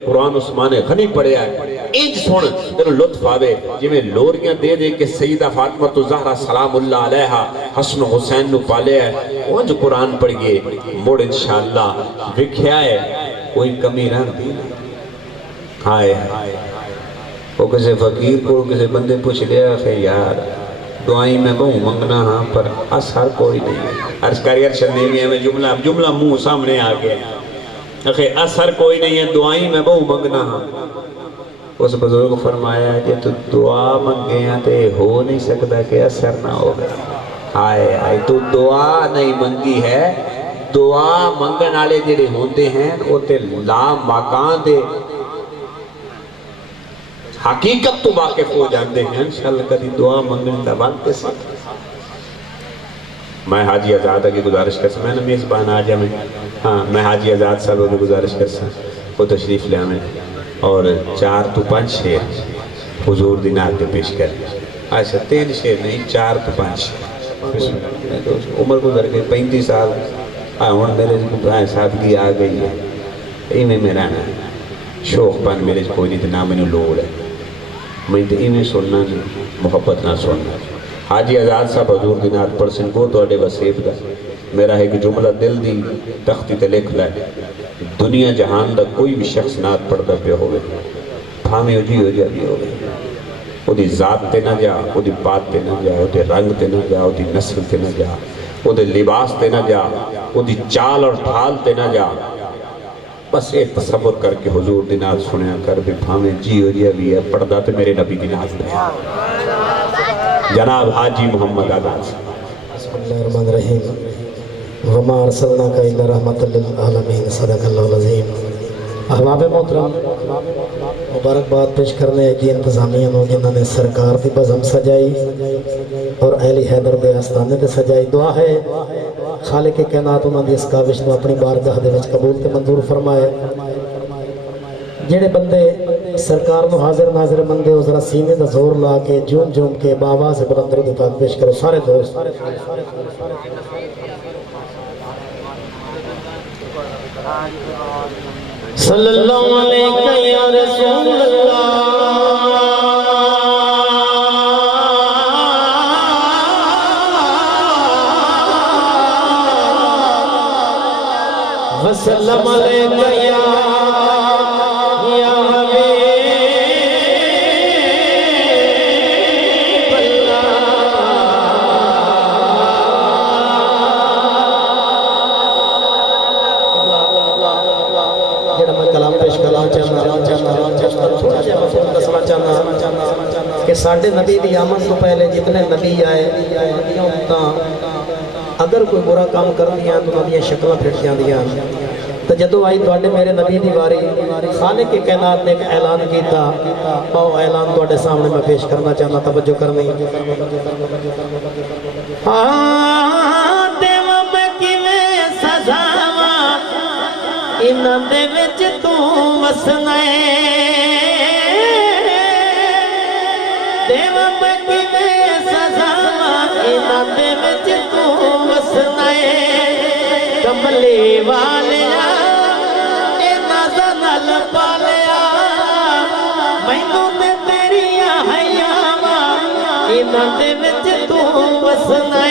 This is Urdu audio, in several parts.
قرآن عثمان غنی پڑھیا ہے انج سن تینوں لطف آوے جی میں لوریاں دے دے کہ سیدہ فاطمہ زہرا سلام اللہ علیہا حسن حسین نو پالے ہے انج قرآن پڑھ گئے موڑ انشاءاللہ وکھیا ہے کوئی کمی رہن دی ہائے وہ کسی فقیر کو کسی بندے پوچھ لیا کہ یار دعائیں میں بہوں منگنا ہاں پر اثر کوئی نہیں عرض کری ارشد نیمی میں جملہ منہ سامنے آ گیا اثر کوئی نہیں ہے دعائیں میں بہوں منگنا ہاں اس بزرگ فرمایا کہ تو دعا منگے ہیں تے ہو نہیں سکتا کہ اثر نہ ہوگا آئے آئے تو دعا نہیں منگی ہے دعا منگن آلے جڑے ہوندے ہیں وہ تے لا مکان دے حقیقت تو واقف ہو جاندے ہیں انشاءاللہ کدی دعا منگن دا وقت سے میں حاجی آزادہ کی گزارش کرسا میں نے میزبان آجا میں ہاں میں حاجی آزاد صاحب نے گزارش کرسا وہ تشریف لے ہمیں اور 4 تو 5 شیر حضور دینار کے پیش کر ایسا 3 شیر نہیں 4 تو 5 شیر عمر گزر گئی 35 سال ہون میرے سادگی آ گئی ہے ایمیں میرا نا شوق پان میرے کوئی نہیں تھا میں نے لوڑ ہے میں تو ایمیں سننا نہیں محبت نہ سننا حاجی آزاد صاحب حضور دی نات پرسن کو تو اڈے وسیب دا میرا ہے کہ جملہ دل دی تختی تے لکھ لائے دنیا جہان دا کوئی بھی شخص نات پڑھتا پہ ہوئے پھامے ہو جا بھی ہوئے وہ دی ذات تے نہ جا وہ دی بات تے نہ جا وہ دی رنگ تے نہ جا وہ دی نسل تے نہ جا وہ دی لباس تے نہ جا وہ دی چال اور ڈھال تے نہ جا بس ایک تصور کر کے حضور دی نات سنیا کر بھی پھامے جی ہو جا بھی ہے پڑھتا تے میرے نبی دی نات پہ جناب حاجی محمد آزاد بسم اللہ الرحمن الرحیم وما ارسلناک الا رحمت للعالمین صدق اللہ العظیم احباب محترم مبارکباد پیش کرنے کی انتظامیہ نو جنہوں نے سرکار دی بزم سجائی اور اہلی حیدر دے آستانے دے سجائی دعا ہے خالق کائنات انہوں نے اس کاوش نو اپنی بارگاہ دے وچ قبول تے منظور فرمائے جڑے بندے سرکار نو حاضر ناظر مندے ہو ذرا سینے دا زور لا کے جوم جوم کے بابا سے بلند درود پاک پیش کرو سارے دوست صلی اللہ علیہ یا رسول اللہ وسلم علیہ یا کہ ساڑھے نبی دی آمد تو پہلے جتنے نبی آئے اگر کوئی برا کام کر دیا تو نبی شکلہ پھٹ جان دیا تو جدو آئی تو میرے نبی دی باری خالق کے کائنات نے ایک اعلان کیتا وہ اعلان تو سامنے میں پیش کرنا چاہنا توجہ کرنی دیو میں کیویں سزاواں انہاں دے وچ تو وسنا دیو میں کیویں سزاواں انہاں دے وچ تو وسنا کملے والیا اے نازاں نال پالیا مینوں تے تیریاں حیاواں انہاں دے وچ تو وسنا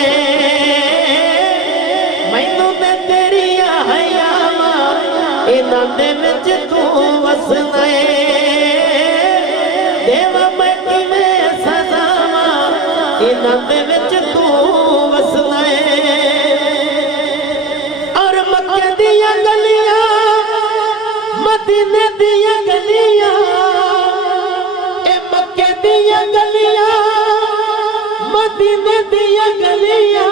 مینوں تے تیریاں حیاواں انہاں دے وچ تو وسنا دیو میں کیویں سزاواں انہاں دے وچ تو وسنا اور مکے دیاں گلیاں مدینے دیاں گلیاں اے مکے دیاں گلیاں مدینے دیاں گلیاں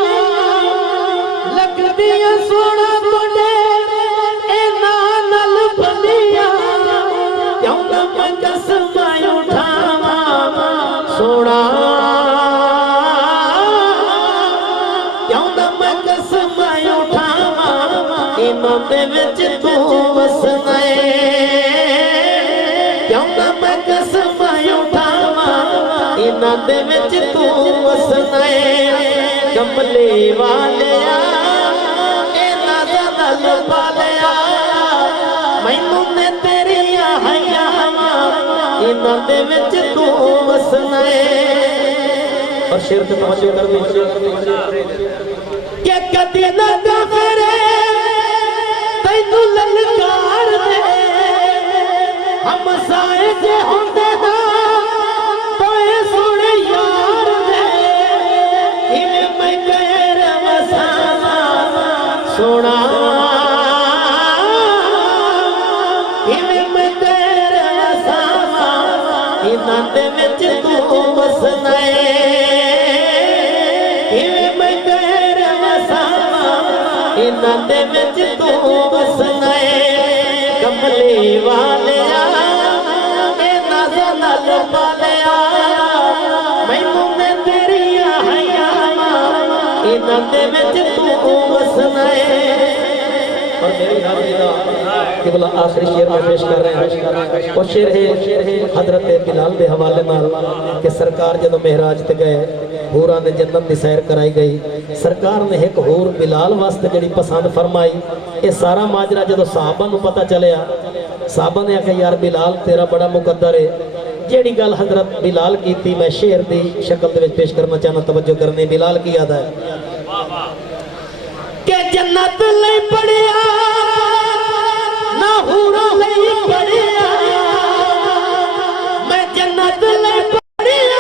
لگدیاں سونا توڑے اے نال بھلیاں کیوں نہ میں قسم اٹھاواں سونا کیوں نہ میں قسم اٹھاواں انہاں دے وچ تو وسنا کیوں نہ میں قسم اٹھاواں انہاں دے وچ تو وسنا کملے والیا اے نازاں نال پالیا مینوں نے تیریاں انہاں دے وچ تو وسنا ہے اور شعر تے توجہ کر کہ کدی نہ کافرے تینو للکار دے ہم سائے جے ہوندے ہاں تو اے سونے یار دے ایویں میں غیر وساواں سونا ایویں میں غیر وساواں انہاں دے وچ تو وسنا ہے انہاں دے وچ تو وسنا ہے کملی والیا اے ناز نال پالیا مینوں میں تیریاں حیاواں انہاں دے وچ تو وسنا ہے اور میری حاضری دا قبلہ آخری شعر میں پیش کر رہے ہیں وہ شعر ہے حضرت بلال دے حوالے نال کہ سرکار جدو مہراج تے گئے حوراں نے جنت دی سیر کرائی گئی سرکار نے ایک حور بلال واسطے جڑی پسند فرمائی یہ سارا ماجرا جدو صحابہ نو پتہ چلیا صحابہ نے کہا یار بلال تیرا بڑا مقدر ہے جیڑی گل حضرت بلال کی تھی میں شعر دی شکل دے وچ پیش کرنا چاہنا توجہ کرنے بلال کی یاد ہے کہ جنت لئی پڑیا نہ حوروں لئی پڑیا میں جنت لئی پڑیا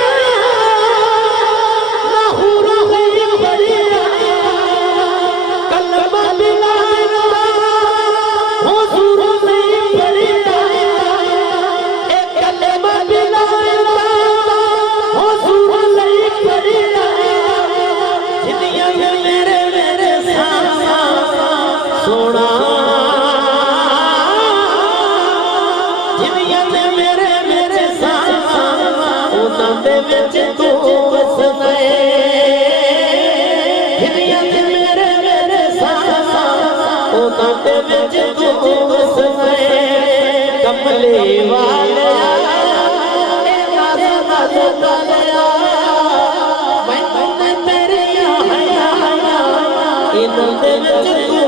نہ حوروں لئی پڑیا کلمہ بلال حضور لئی پڑیا اے کلمہ بلال حضور لئی پڑیا جدیاں میرے سونا جنیاں نے میرے ساماں انہاں دے وچ تو وسنا ہے جنیاں نے میرے ساماں انہاں دے وچ تو وسنا ہے کملی والیا اے ناز ناز والیا میں تیریاں حیاواں انہاں دے وچ تو